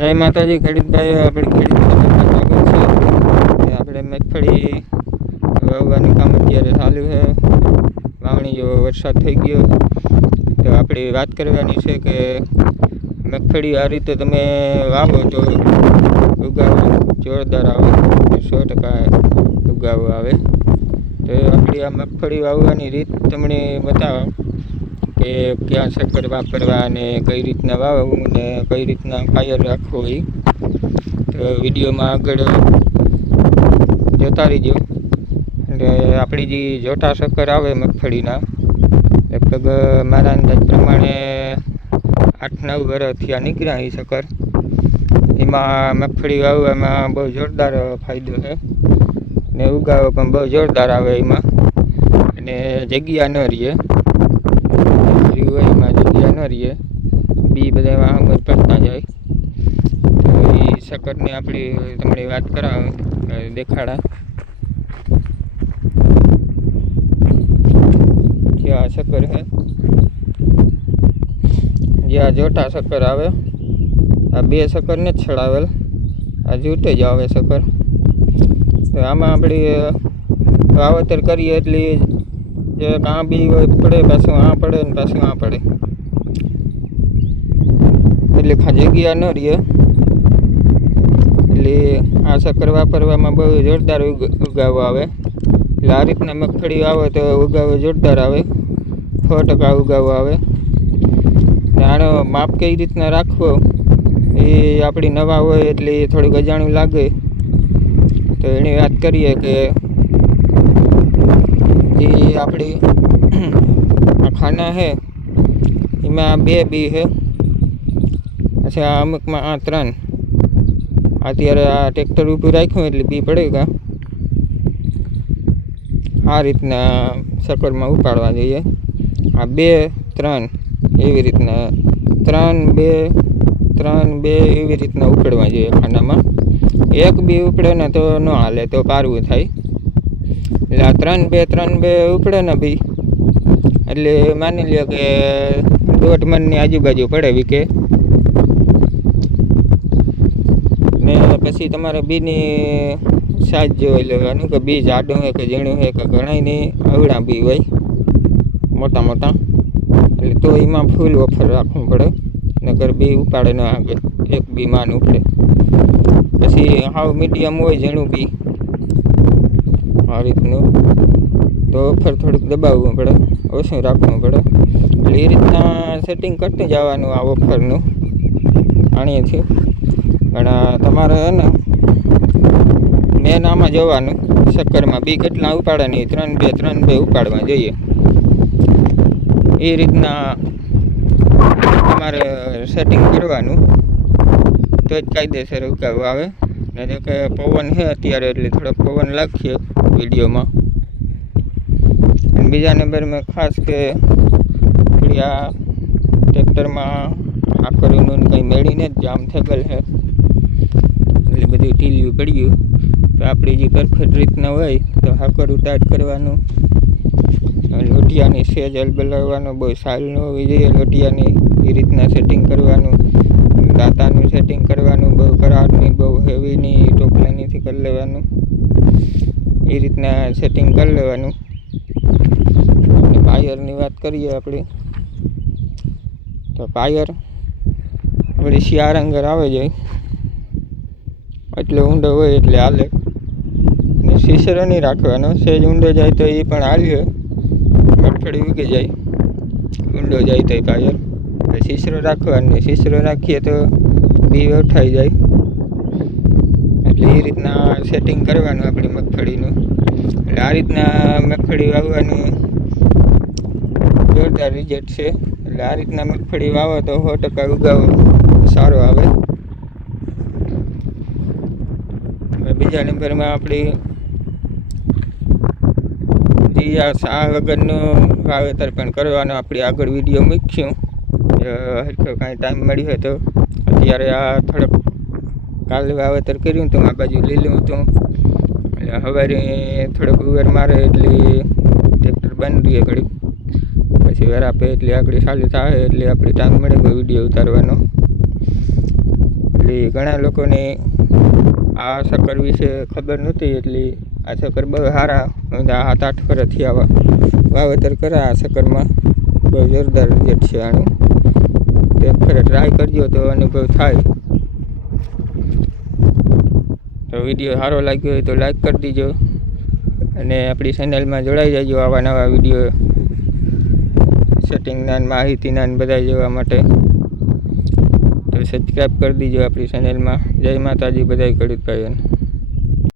જય માતાજી ખેડૂતભાઈઓ આપણે ખેડૂત આપણે મગફળી વાવવાનું કામ અત્યારે ચાલુ છે. વાવણી જેવો વરસાદ થઈ ગયો. તો આપણી વાત કરવાની છે કે મગફળી આ રીતે તમે વાવો તો ઉગાવો, જોરદાર આવે. સો ટકા ઉગાવો આવે. તો આપણી આ મગફળી વાવવાની રીત તમને બતાવો. કે ક્યાં શક્કર વાપરવા અને કઈ રીતના વાવવું ને કઈ રીતના ફાયર રાખવો એ તો વિડીયોમાં આગળ જોતા રહીજો. એટલે આપણી જે જોટા શક્કર આવે મગફળીના, લગભગ મારા અંદાજ પ્રમાણે આઠ નવ વર્ષ થયા નીકળ્યા એ શક્કર. એમાં મગફળી વાવવામાં બહુ જોરદાર ફાયદો છે. ને ઉગાવો પણ બહુ જોરદાર આવે એમાં. અને જગ્યા ન રહીએ હોય એમાં જગ્યા ન રહીએ બી બધા જ પડતા જાય. તો એ સકરની આપણી તમને વાત કરાવ દેખાડા. જે આ હે? છે જે જોટા સકર આવે, આ બે સકરને જ છડાવેલ. આ જૂટે જ આવે સકર. આમાં આપણી વાવેતર કરીએ એટલી જે કાં બી હોય, પડે, પાછું આ પડે ને પાછું આ પડે. એટલે ખા જગ્યા ન રહીએ એટલે આ શક્કર વાપરવામાં બહુ જોરદાર ઉગાવવા ઉગાવો આવે. એટલે આ રીતના મગફળી આવે તો ઉગાવો જોરદાર આવે. સો ટકા ઉગાવો આવે. આનો માપ કઈ રીતના રાખવો, એ આપણી નવા હોય એટલે થોડુંક અજાણ્યું લાગે. તો એની વાત કરીએ કે જે આપણી આ ખાના છે એમાં બે બી છે પછી આ અમુકમાં આ ત્રણ. અત્યારે આ ટ્રેક્ટર ઊભું રાખ્યું એટલે બી પડેગા આ રીતના સર્કલમાં ઉપાડવા જોઈએ. આ બે, ત્રણ, એવી રીતના. ત્રણ, બે ત્રણ, બે, એવી રીતના ઉપાડવા જોઈએ ખાનામાં. એક બી ઉપડે ને તો ન હાલે, તો પારવું થાય. એટલે આ ત્રણ બે ત્રણ બે ઉપડે ને બી એટલે માની લ્યો કે દોઢ મનની આજુબાજુ પડે વીકે. ને પછી તમારે બીની સાઈઝ જોઈ લેવાનું કે બી જાડું હોય કે ઝીણું હોય કે ઘણાય નહીં, અવળા બી હોય, મોટા મોટા. એટલે તો એમાં ફૂલ ઓફર રાખવું પડે નગર બી ઉપાડે ન આગળ, એક બી માન ઉપડે. પછી હાવ મીડિયમ હોય, ઝીણું બી. આ રીતનું. તો ઓફર થોડુંક દબાવવું પડે, ઓછું રાખવું પડે. એટલે એ રીતના સેટિંગ કરતું જવાનું આ ઓફરનું આણીએથી. પણ તમારે છે ને મેન આમાં જોવાનું, શક્કરમાં બી કેટલા ઉપાડે નહીં ત્રણ બે ત્રણ બે ઉપાડવા જોઈએ. એ રીતના તમારે સેટિંગ કરવાનું. તો જ કાયદેસર ઉકાવું આવે. જો કે પવન છે અત્યારે એટલે થોડોક પવન લાગશે વિડીયોમાં. બીજા નંબરમાં ખાસ કે આપણી આ ટ્રેક્ટરમાં આકરીનું કંઈ મેળીને જ જામ થયેલ છે એટલે બધું ઢીલ્યું પડ્યું. તો આપણી જે પરફેક્ટ રીતના હોય તો હાકરું ટાઈટ કરવાનું. લોઢિયાની સેજ અલબલાવવાનું બહુ સારું ન હોવી જોઈએ. લોટિયાની એ રીતના સેટિંગ કરવાનું. દાંતાનું સેટિંગ કરવાનું, બહુ કરારની બહુ હેવીની ટોપલાનીથી કરી લેવાનું. એ રીતના સેટિંગ કરી લેવાનું. પાયરની વાત કરીએ આપણે, તો પાયર આપણી શિયાળંગર આવે જાય એટલે ઊંડો હોય એટલે હાલે. અને શીશરો નહીં રાખવાનો સેજ ઊંડો જાય તો એ પણ હાલ્યો. મગફળી ઉગી જાય. ઊંડો જાય તો પાયર. એટલે શીશરો રાખવાનો શીશરો રાખીએ તો બી ઉઠાઈ જાય. એટલે એ રીતના સેટિંગ કરવાનું આપણી મગફળીનું. એટલે આ રીતના મગફળી વાવવાનું જોરદાર રિઝલ્ટ છે. એટલે આ રીતના મગફળી વાવો તો સો ટકા ઉગાવો. સારો આવે. બીજા નંબરમાં આપણી જે આ શા વગરનું વાવેતર પણ કરવાનો આપણી આગળ વીડિયો મૂકશું જો કાંઈ ટાઈમ મળ્યો હોય તો અત્યારે આ થોડોક કાલે વાવેતર કર્યું હતું આ બાજુ લીલું હતું એટલે સવારે થોડોક ઉવેર મારે એટલે ટ્રેક્ટર બંધ રહીએ ઘડીક. પછી વેર આપે એટલે આગળ ચાલુ થાય એટલે આપણે ટાઈમ મળે કોઈ વીડિયો ઉતારવાનો. એટલે ઘણા લોકોને આ સકર વિશે ખબર નહોતી એટલે આ સકર બહુ સારા સાત આઠ વર્ષથી આવા વાવેતર કર્યા આ શક્કરમાં બહુ જોરદાર રિઝલ્ટ છે આનું. તો ટ્રાય કરજો તો અનુભવ થાય. તો વીડિયો સારો લાગ્યો હોય તો લાઈક કરી દીજો. અને આપણી ચેનલમાં જોડાઈ જજો આવા નવા વીડિયો સેટિંગના માહિતીના બધા જોવા માટે. તો સબસ્ક્રાઈબ કરી દીજો આપણી ચેનલમાં જય માતાજી બધાય ખેડૂત ભાઈઓને